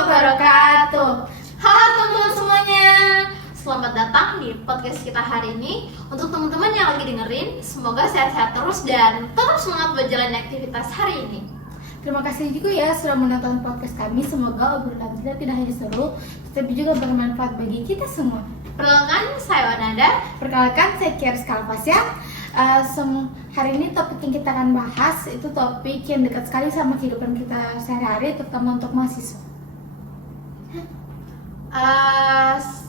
wabarakatuh. Halo teman-teman semuanya, selamat datang di podcast kita hari ini. Untuk teman-teman yang lagi dengerin, semoga sehat-sehat terus dan tetap semangat berjalan aktivitas hari ini. Terima kasih juga ya sudah menonton podcast kami. Semoga obrolan kita tidak hanya seru, tetapi juga bermanfaat bagi kita semua. Perkenalkan, saya Wanada. Perkenalkan, saya Kiara Skalpasya. Hari ini topik yang kita akan bahas itu topik yang dekat sekali sama kehidupan kita sehari-hari, terutama untuk mahasiswa.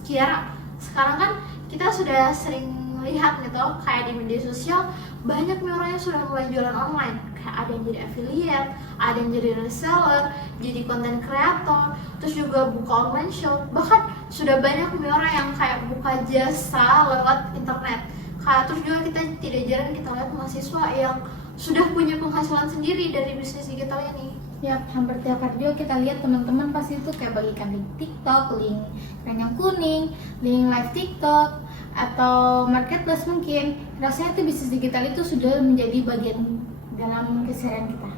Kiara, sekarang kan kita sudah sering lihat gitu, kayak di media sosial banyak nih orang yang sudah mulai jualan online. Kayak ada yang jadi affiliate, ada yang jadi reseller, jadi content creator, terus juga buka online shop. Bahkan sudah banyak nih orang yang kayak buka jasa lewat internet. Terus juga kita tidak jarang kita lihat mahasiswa yang sudah punya penghasilan sendiri dari bisnis digital ini. Ya, hampir tiap hari juga kita lihat teman-teman pasti itu kayak bagikan link TikTok, link keranjang kuning, link live TikTok, atau marketplace mungkin. Rasanya tuh bisnis digital itu sudah menjadi bagian dalam keseharian kita.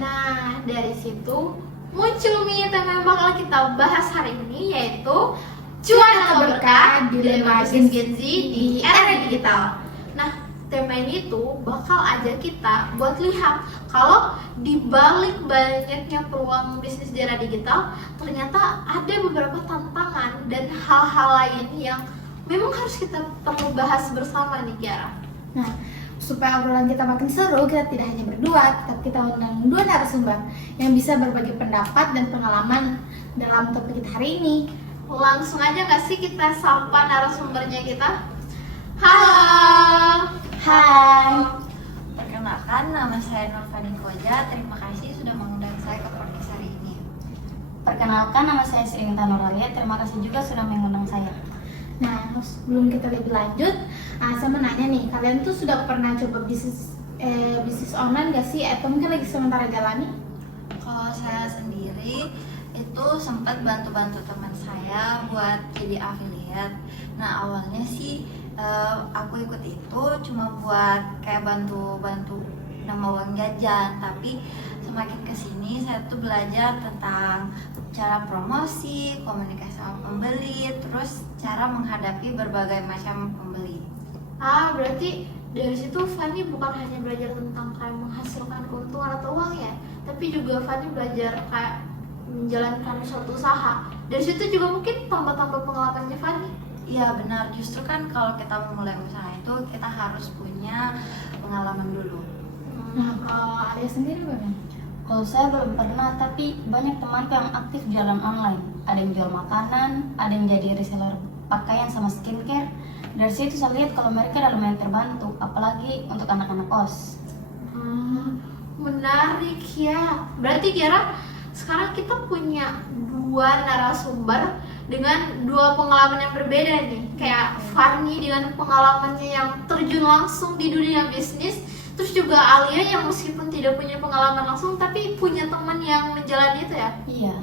Nah, dari situ muncul nih tema yang bakal kita bahas hari ini, yaitu cuan atau berkah dilema bisnis Gen Z di era digital. Nah, tema ini tuh bakal ajak kita buat lihat kalau di balik banyaknya peluang bisnis di era digital, ternyata ada beberapa tantangan dan hal-hal lain yang memang harus kita perlu bahas bersama nih, Kiara. Nah, supaya obrolan kita makin seru, kita tidak hanya berdua, tapi kita undang dua narasumber yang bisa berbagi pendapat dan pengalaman dalam topik kita hari ini. Langsung aja nggak sih kita sapa narasumbernya kita? Halo. Hai. Perkenalkan, nama saya Nurfani Koja. Terima kasih sudah mengundang saya ke podcast hari ini. Perkenalkan, nama saya Srinta Nuralia. Terima kasih juga sudah mengundang saya. Nah, sebelum kita lebih lanjut, saya mau nanya nih, kalian tuh sudah pernah coba bisnis online gak sih? Atau mungkin lagi sementara jalani? Kalau saya sendiri itu sempat bantu-bantu teman saya buat jadi affiliate. Nah, awalnya sih aku ikut itu cuma buat kayak bantu-bantu nama uang jajan, tapi semakin kesini saya tuh belajar tentang cara promosi, komunikasi sama pembeli, terus cara menghadapi berbagai macam pembeli. Berarti dari situ Fanny bukan hanya belajar tentang kayak menghasilkan keuntungan atau uang ya, tapi juga Fanny belajar kayak menjalankan suatu usaha. Dari situ juga mungkin tambah-tambah pengalamannya Fanny. Iya benar, justru kan kalau kita memulai usaha itu kita harus punya pengalaman dulu. Nah, kalau Arya sendiri bagaimana? Kalau saya belum pernah, tapi banyak temanku yang aktif jualan online. Ada yang jual makanan, ada yang jadi reseller pakaian sama skincare. Dari situ saya lihat kalau mereka udah lumayan terbantu, apalagi untuk anak-anak kos. Menarik ya. Berarti Kiara, sekarang kita punya dua narasumber dengan dua pengalaman yang berbeda nih. Kayak Fanny dengan pengalamannya yang terjun langsung di dunia bisnis, terus juga Alia yang meskipun tidak punya pengalaman langsung tapi punya teman yang menjalani itu ya. Iya.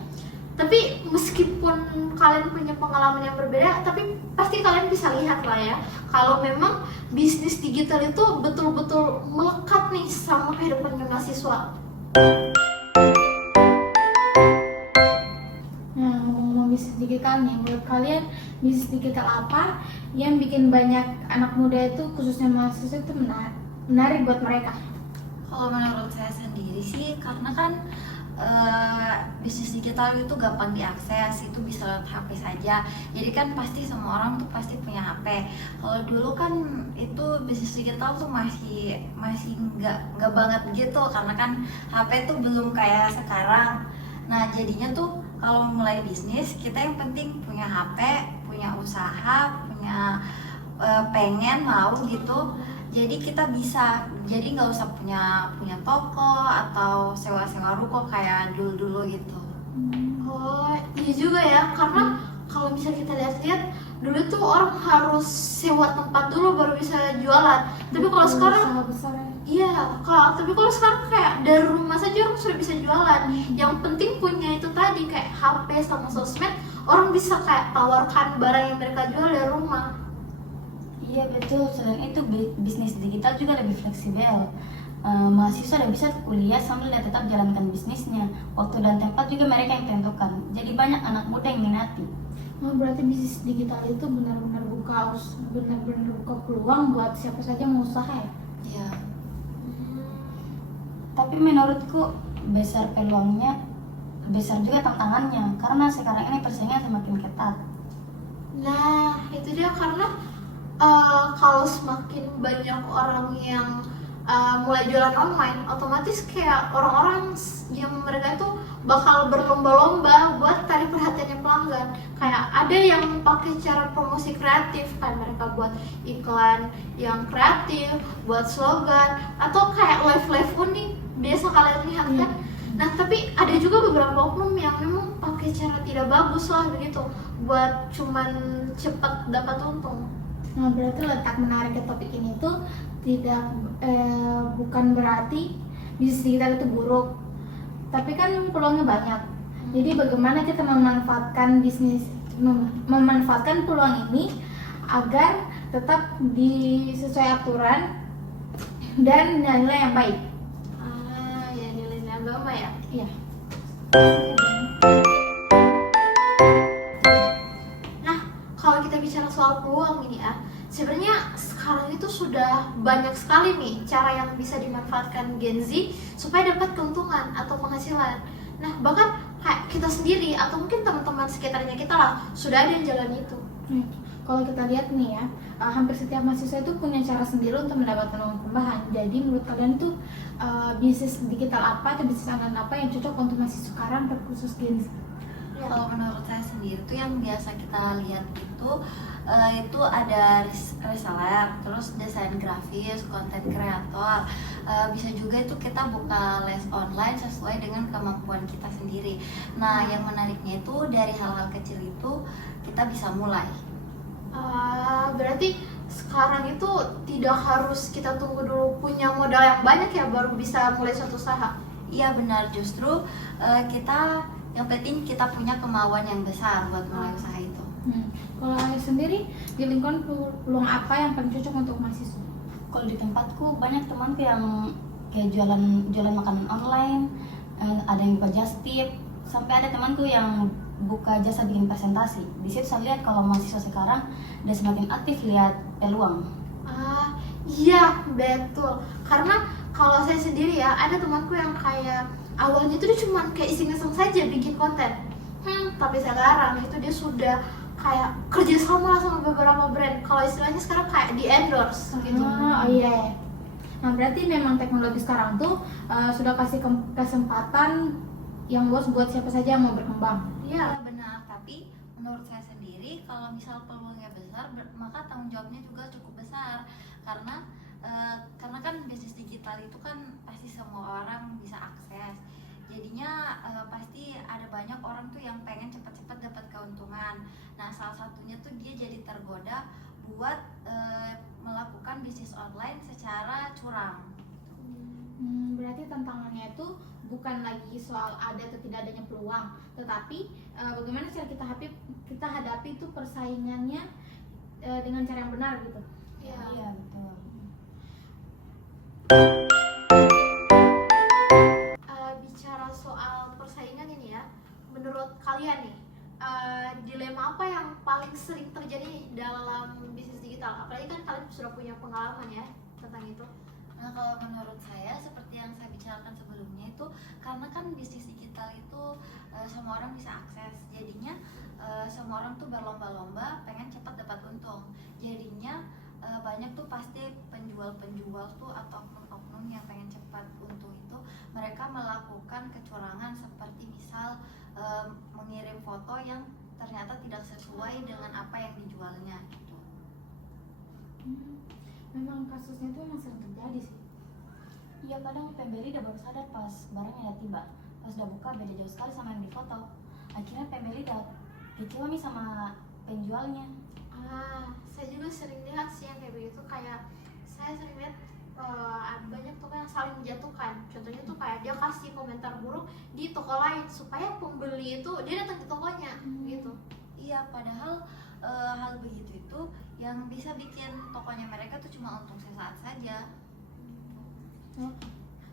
Tapi meskipun kalian punya pengalaman yang berbeda, tapi pasti kalian bisa lihat lah ya, kalau memang bisnis digital itu betul-betul melekat nih sama kehidupan mahasiswa. Nah, ngomong-ngomong bisnis digital nih, menurut kalian bisnis digital apa yang bikin banyak anak muda itu, khususnya mahasiswa itu menarik buat mereka? Kalau menurut saya sendiri sih, karena kan bisnis digital itu gampang diakses, itu bisa lewat HP saja. Jadi kan pasti semua orang tuh pasti punya HP. Kalau dulu kan itu bisnis digital tuh masih nggak banget gitu, karena kan HP tuh belum kayak sekarang. Nah jadinya tuh kalau mulai bisnis kita yang penting punya HP, punya usaha, punya pengen mau gitu. Jadi kita bisa, jadi nggak usah punya toko atau sewa ruko kayak dulu gitu. Oh iya juga ya, karena kalau misalnya kita lihat-lihat dulu tuh orang harus sewa tempat dulu baru bisa jualan. Tapi kalau sekarang usaha besar ya. iya, tapi kalau sekarang kayak dari rumah saja orang sudah bisa jualan. Yang penting punya itu tadi kayak HP sama sosmed, orang bisa kayak tawarkan barang yang mereka jual dari rumah. Iya betul, selain itu bisnis digital juga lebih fleksibel. mahasiswa udah bisa kuliah sambil dia tetap jalankan bisnisnya. Waktu dan tempat juga mereka yang tentukan. Jadi banyak anak muda yang minati. Oh, berarti bisnis digital itu benar-benar buka peluang buat siapa saja mau usaha ya? Iya. Tapi menurutku besar peluangnya, besar juga tantangannya. Karena sekarang ini persaingan semakin ketat. Nah, itu dia karena kalau semakin banyak orang yang mulai jualan online, otomatis kayak orang-orang yang mereka itu bakal berlomba-lomba buat tarik perhatiannya pelanggan. Kayak ada yang pakai cara promosi kreatif, kayak mereka buat iklan yang kreatif, buat slogan, atau kayak live-live unik biasa kalian lihat kan. Nah, tapi ada juga beberapa oknum yang memang pakai cara tidak bagus lah begitu, buat cuman cepat dapat untung. Nah, berarti letak menarik ke topik ini tuh bukan berarti bisnis digital itu buruk, tapi kan peluangnya banyak. Jadi bagaimana kita memanfaatkan peluang ini agar tetap sesuai aturan dan nilai yang baik. Ya nilai agama ya. Iya. Nah, kalau kita bicara soal peluang ini ya, sebenarnya sekarang itu sudah banyak sekali nih cara yang bisa dimanfaatkan Gen Z supaya dapat keuntungan atau penghasilan. Nah, bahkan kayak kita sendiri atau mungkin teman-teman sekitarnya kita lah sudah ada yang jalan itu. Kalau kita lihat nih ya, hampir setiap mahasiswa itu punya cara sendiri untuk mendapatkan uang tambahan. Jadi menurut kalian tuh bisnis digital apa atau bisnis online apa yang cocok untuk mahasiswa sekarang terkhusus Gen Z? Kalau menurut saya sendiri tuh yang biasa kita lihat itu ada reseller, terus desain grafis, konten kreator. Bisa juga itu kita buka les online sesuai dengan kemampuan kita sendiri. Nah, yang menariknya itu dari hal-hal kecil itu kita bisa mulai. Berarti sekarang itu tidak harus kita tunggu dulu punya modal yang banyak ya baru bisa mulai suatu usaha. Iya benar, justru yang penting kita punya kemauan yang besar buat mulai usaha itu. Kalau Ayah sendiri di lingkungan peluang apa yang paling cocok untuk mahasiswa? Kalau di tempatku banyak temanku yang kayak jualan makanan online, ada yang buka just tip, sampai ada temanku yang buka jasa bikin presentasi. Di situ saya lihat kalau mahasiswa sekarang udah semakin aktif lihat peluang. Iya betul. Karena kalau saya sendiri ya ada temanku yang kayak awalnya itu dia cuma kayak iseng-iseng saja bikin konten. Tapi sekarang itu dia sudah kayak kerja sama beberapa brand. Kalau istilahnya sekarang kayak di endorse gitu. Iya. Nah, berarti memang teknologi sekarang tuh sudah kasih kesempatan yang luas buat siapa saja yang mau berkembang. Iya benar, tapi menurut saya sendiri kalau misal peluangnya besar maka tanggung jawabnya juga cukup besar karena kan bisnis digital itu kan pasti semua orang bisa akses. Jadinya pasti ada banyak orang tuh yang pengen cepat-cepat dapat keuntungan. Nah, salah satunya tuh dia jadi tergoda buat melakukan bisnis online secara curang. Berarti tantangannya itu bukan lagi soal ada atau tidak adanya peluang, tetapi bagaimana cara kita hadapi itu persaingannya dengan cara yang benar gitu. Iya betul. Bicara soal persaingan ini ya, menurut kalian nih dilema apa yang paling sering terjadi dalam bisnis digital? Apalagi kan kalian sudah punya pengalaman ya tentang itu. Nah, kalau menurut saya seperti yang saya bicarakan sebelumnya itu karena kan bisnis digital itu semua orang bisa akses. Jadinya semua orang tuh berlomba-lomba pengen cepat dapat untung. Jadinya banyak tuh pasti penjual-penjual tuh atau oknum yang pengen cepat untung itu mereka melakukan kecurangan seperti misal mengirim foto yang ternyata tidak sesuai dengan apa yang dijualnya gitu. Memang kasusnya itu memang sering terjadi sih. Iya, kadang pembeli udah baru sadar pas barangnya udah tiba. Pas udah buka beda jauh sekali sama yang di foto. Akhirnya pembeli udah kecewa nih sama penjualnya. Saya juga sering lihat sih yang kayak begitu. Kayak saya sering lihat banyak toko yang saling menjatuhkan. Contohnya tuh kayak dia kasih komentar buruk di toko lain supaya pembeli itu dia datang ke tokonya gitu. Iya, padahal hal begitu itu yang bisa bikin tokonya mereka tuh cuma untung sesaat saja.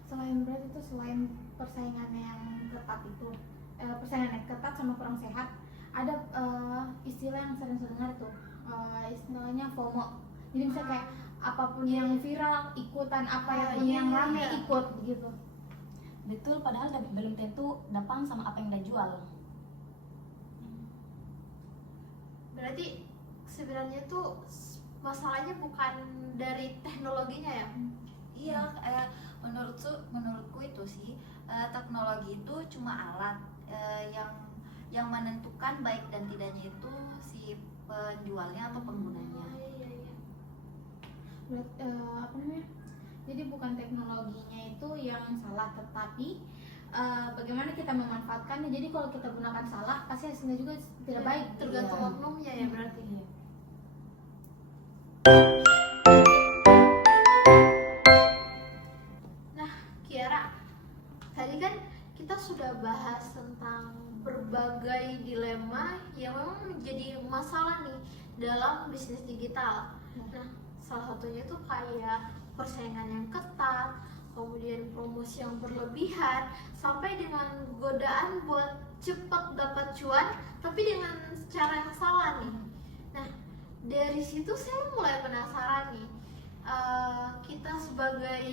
selain persaingan yang ketat itu, persaingan yang ketat sama kurang sehat, ada istilah yang sering saya dengar tuh, istilahnya FOMO. Jadi misalnya kayak apapun yang viral ikutan, yang rame ikut gitu. Betul, padahal belum tentu dapat sama apa yang dia jual. Berarti sebenarnya tuh masalahnya bukan dari teknologinya ya? Iya, menurutku itu sih teknologi itu cuma alat yang menentukan baik dan tidaknya itu si penjualnya atau penggunanya. Iya. Apa namanya? Jadi bukan teknologinya itu yang salah, tetapi bagaimana kita memanfaatkannya. Jadi kalau kita gunakan salah, pasti hasilnya juga tidak baik. Tergantung Iya. oknumnya ya berarti. Iya. Nah, Kiara, tadi kan kita sudah bahas tentang berbagai dilema yang memang menjadi masalah nih dalam bisnis digital. Nah, salah satunya tuh kayak persaingan yang ketat, kemudian promosi yang berlebihan, sampai dengan godaan buat cepat dapat cuan, tapi dengan cara yang salah nih. Nah, dari situ saya mulai penasaran nih. Kita sebagai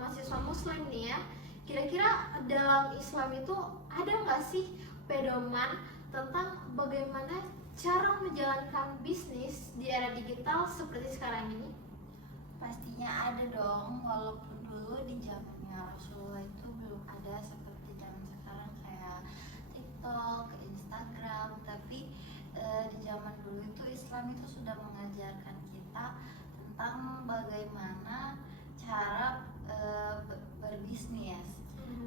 mahasiswa muslim nih ya, kira-kira dalam Islam itu ada nggak sih pedoman tentang bagaimana cara menjalankan bisnis di era digital seperti sekarang ini? Pastinya ada dong, walaupun dulu di zamannya Rasulullah itu belum ada seperti zaman sekarang kayak TikTok, Instagram, tapi di zaman dulu itu Islam itu sudah mengajarkan kita tentang bagaimana cara berbisnis.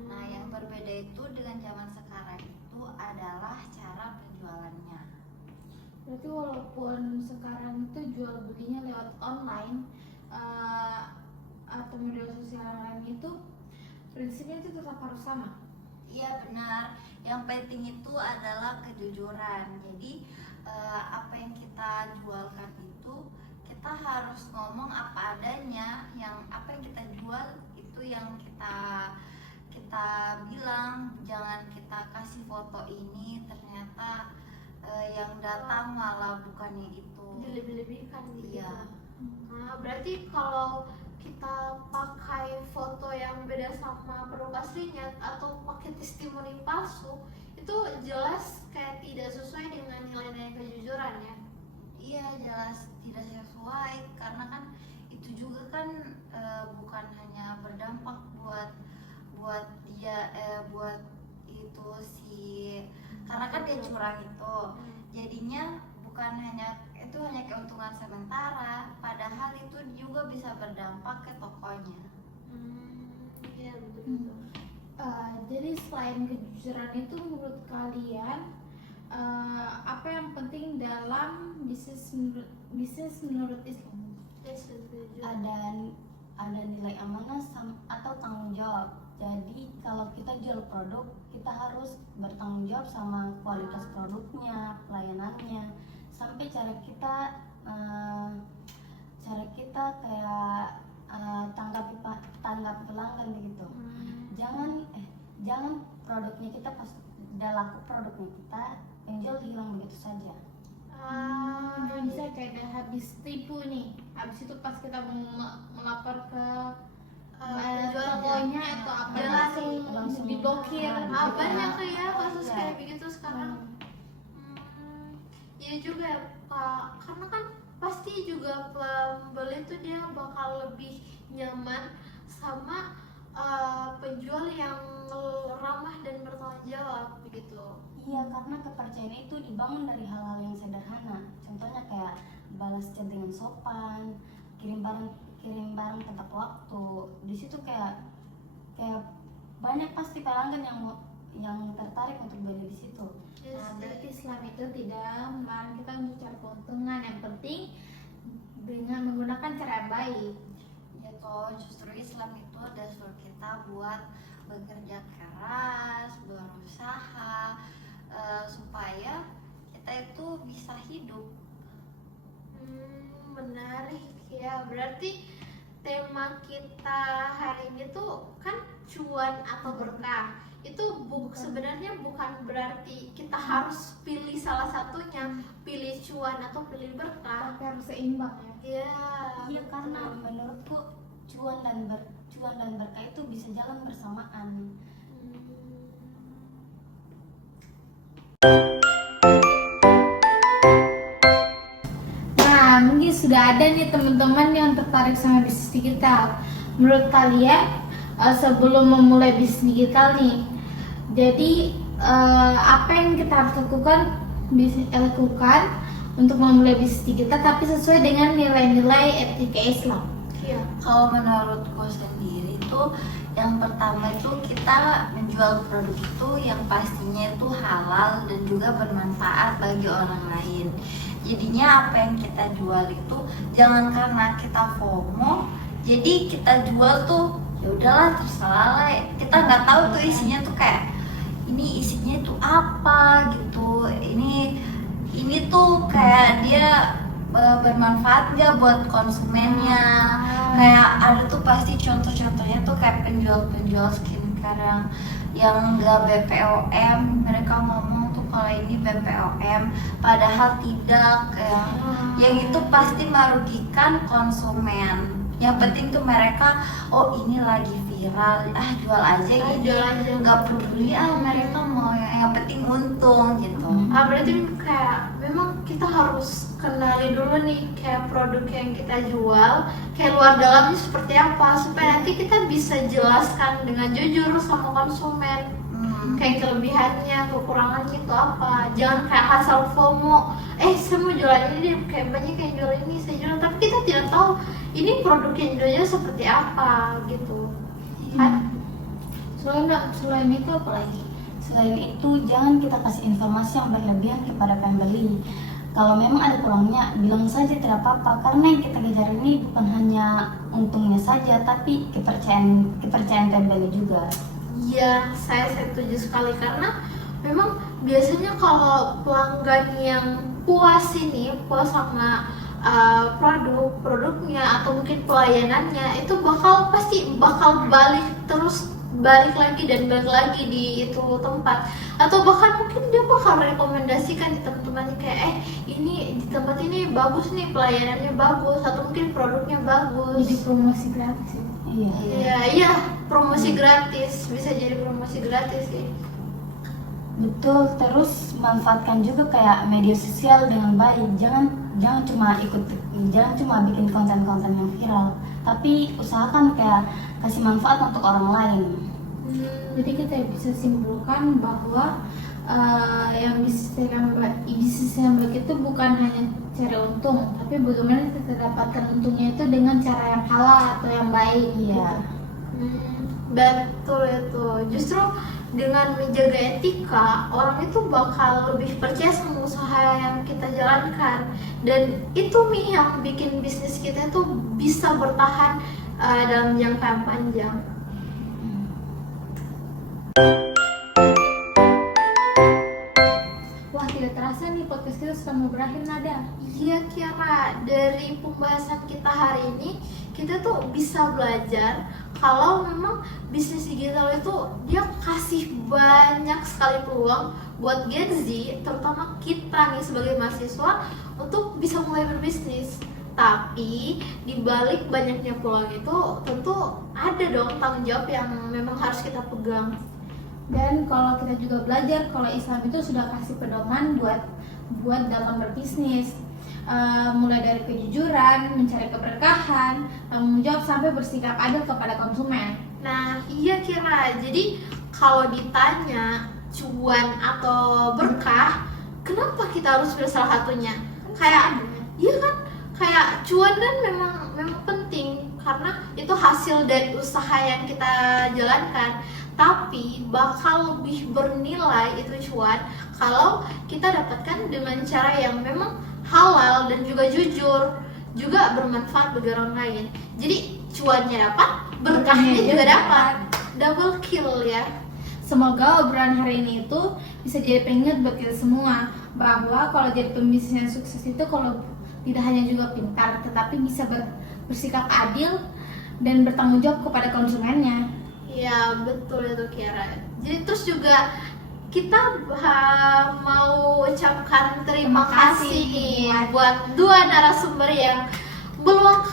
Nah, yang berbeda itu dengan zaman sekarang itu adalah cara penjualannya. Berarti walaupun sekarang itu jual belinya lewat online atau media sosial lain itu, prinsipnya itu tetap harus sama. Iya benar, yang penting itu adalah kejujuran. Jadi apa yang kita jualkan itu kita harus ngomong apa adanya. Yang apa yang kita jual itu yang kita bilang, jangan kita kasih foto ini ternyata yang datang malah bukannya itu. Dilebih-lebihkan gitu. Iya. Nah, berarti kalau kita pakai foto yang beda sama produk aslinya atau pakai testimoni palsu, itu jelas kayak tidak sesuai dengan nilai-nilai kejujuran ya. Iya jelas tidak sesuai, karena kan itu juga kan bukan hanya berdampak buat dia buat itu si, karena kan dia curang itu, jadinya bukan hanya keuntungan sementara, padahal itu juga bisa berdampak ke tokonya. Iya betul. Jadi selain kejujuran itu, menurut kalian apa yang penting dalam bisnis menurut Islam? Ada nilai amanah atau tanggung jawab. Jadi kalau kita jual produk, kita harus bertanggung jawab sama kualitas produknya, pelayanannya, sampai cara kita kayak tanggapi pelanggan begitu. Jangan produknya kita pas udah laku produknya kita penjual hilang begitu saja. Bisa kayak udah habis tipu nih, habis itu pas kita melapor ke tokonya atau apa, langsung diblokir. Banyak ya kasus kayak begitu sekarang. Iya juga Pak, karena kan pasti juga pembeli itu dia bakal lebih nyaman sama penjual yang ramah dan bertanggung jawab begitu. Iya, karena kepercayaan itu dibangun dari hal-hal yang sederhana. Contohnya kayak balas chat dengan sopan, kirim barang tepat waktu. Di situ kayak banyak pasti pelanggan yang tertarik untuk beli di situ. Nah, berarti Islam itu tidak melarang kita untuk cari keuntungan, yang penting dengan menggunakan cara yang baik. Ya toh, justru Islam itu ada suruh kita buat bekerja keras, berusaha supaya kita itu bisa hidup. Menarik ya, berarti tema kita hari ini tuh kan cuan atau berkah. Itu sebenarnya bukan berarti kita harus pilih salah satunya, pilih cuan atau pilih berkah. Tapi harus seimbang ya. Iya. Iya, karena menurutku cuan dan berkah itu bisa jalan bersamaan. Nah, mungkin sudah ada nih teman-teman yang tertarik sama bisnis digital. Menurut kalian, sebelum memulai bisnis digital nih, jadi apa yang kita harus lakukan untuk memulai bisnis digital tapi sesuai dengan nilai-nilai etika Islam? Iya. Kalau menurutku sendiri tuh yang pertama itu kita menjual produk itu yang pastinya itu halal dan juga bermanfaat bagi orang lain. Jadinya apa yang kita jual itu jangan karena kita FOMO jadi kita jual tuh ya udahlah terserah lah. Kita nggak tahu tuh isinya tuh kayak ini isinya tuh apa gitu. Ini tuh kayak dia bermanfaat nggak buat konsumennya. Kayak ada tuh pasti contoh-contohnya tuh kayak penjual-penjual skincare yang nggak BPOM, mereka ngomong tuh kalau ini BPOM padahal tidak, yang itu pasti merugikan konsumen. Yang penting tuh mereka, oh ini lagi viral, jual aja gitu, Jual aja. nggak peduli mereka mau yang penting untung gitu. Berarti kayak memang kita harus kenali dulu nih kayak produk yang kita jual, kayak luar dalamnya seperti apa supaya nanti kita bisa jelaskan dengan jujur sama konsumen. Kayak kelebihannya, kekurangannya itu apa. Jangan kayak asal FOMO, saya mau jualan ini deh, kayak banyak yang jual ini, saya jual, tapi kita tidak tahu ini produk yang jualnya seperti apa gitu. Kan? Selain itu apa lagi? Selain itu, jangan kita kasih informasi yang berlebihan kepada pembeli. Kalau memang ada kurangnya, bilang saja tidak apa-apa. Karena yang kita kejar ini bukan hanya untungnya saja, tapi kepercayaan pembeli juga. Iya, saya setuju sekali karena memang biasanya kalau pelanggan yang puas sama produknya atau mungkin pelayanannya itu pasti bakal balik lagi di itu tempat, atau bahkan mungkin dia bakal rekomendasikan di teman-temannya kayak ini di tempat ini bagus nih, pelayanannya bagus, atau mungkin produknya bagus. Jadi promosi gratis ya. Iya, promosi gratis, bisa jadi promosi gratis sih. Betul, terus manfaatkan juga kayak media sosial dengan baik. Jangan cuma bikin konten-konten yang viral, tapi usahakan kayak kasih manfaat untuk orang lain. Jadi kita bisa simpulkan bahwa yang bisnis yang baik itu bukan hanya cari untung, tapi bagaimana kita dapatkan untungnya itu dengan cara yang halal atau yang baik. Iya. Betul itu. Justru dengan menjaga etika, orang itu bakal lebih percaya sama usaha yang kita jalankan, dan itu nih yang bikin bisnis kita itu bisa bertahan dalam jangka yang panjang. Wah, tidak terasa nih podcast kita sudah mau berakhir, Nada. Iya Kiara, dari pembahasan kita hari ini kita tuh bisa belajar kalau memang bisnis digital itu dia kasih banyak sekali peluang buat Gen Z, terutama kita nih sebagai mahasiswa untuk bisa mulai berbisnis. Tapi di balik banyaknya peluang itu tentu ada dong tanggung jawab yang memang harus kita pegang. Dan kalau kita juga belajar kalau Islam itu sudah kasih pedoman buat dalam berbisnis, mulai dari kejujuran, mencari keberkahan, tanggung jawab sampai bersikap adil kepada konsumen. Nah iya Kira, jadi kalau ditanya cuan atau berkah, kenapa kita harus pilih salah satunya? Kayak iya kan, kayak cuan kan memang penting karena itu hasil dari usaha yang kita jalankan. Tapi bakal lebih bernilai itu cuan kalau kita dapatkan dengan cara yang memang halal dan juga jujur, juga bermanfaat bagi orang lain. Jadi cuannya dapat, berkahnya juga dapat, double kill ya. Semoga obrolan hari ini itu bisa jadi pengingat buat kita semua bahwa kalau jadi pembisnis yang sukses itu kalau tidak hanya juga pintar tetapi bisa bersikap adil dan bertanggung jawab kepada konsumennya. Ya betul itu Kiara. Jadi terus juga kita mau ucapkan terima Terima kasih kasih nih buat dua narasumber yang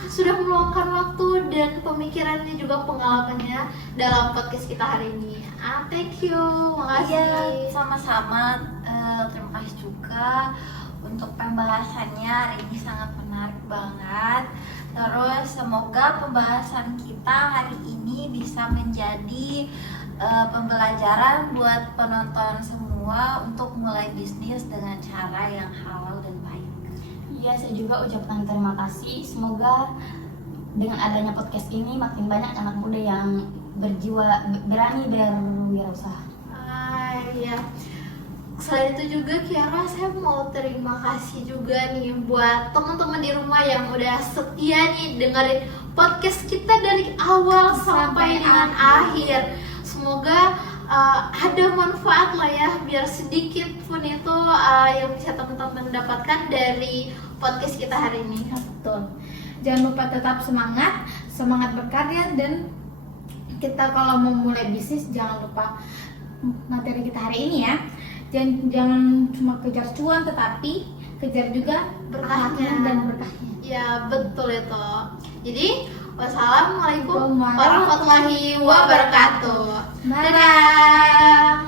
sudah meluangkan waktu dan pemikirannya juga pengalamannya dalam podcast kita hari ini. Thank you, makasih. Iya, sama-sama. Terima kasih juga untuk pembahasannya hari ini, sangat menarik banget. Terus semoga pembahasan kita hari ini bisa menjadi pembelajaran buat penonton semua untuk mulai bisnis dengan cara yang halal dan baik. Iya, saya juga ucapkan terima kasih. Semoga dengan adanya podcast ini makin banyak anak muda yang berani berwirausaha. Iya. Selain itu juga Kiara, saya mau terima kasih juga nih buat teman-teman di rumah yang udah setia nih dengerin podcast kita dari awal sampai dengan akhir. Semoga ada manfaat lah ya, biar sedikit pun itu yang bisa teman-teman dapatkan dari podcast kita hari ini. Betul. Jangan lupa tetap semangat berkarya, dan kita kalau mau mulai bisnis jangan lupa materi kita hari ini ya. Jangan cuma kejar cuan, tetapi kejar juga Berkahnya. dan berkahnya. Ya betul itu. Jadi wassalamualaikum Waalaikumsalam warahmatullahi wabarakatuh. Bye. Dadah.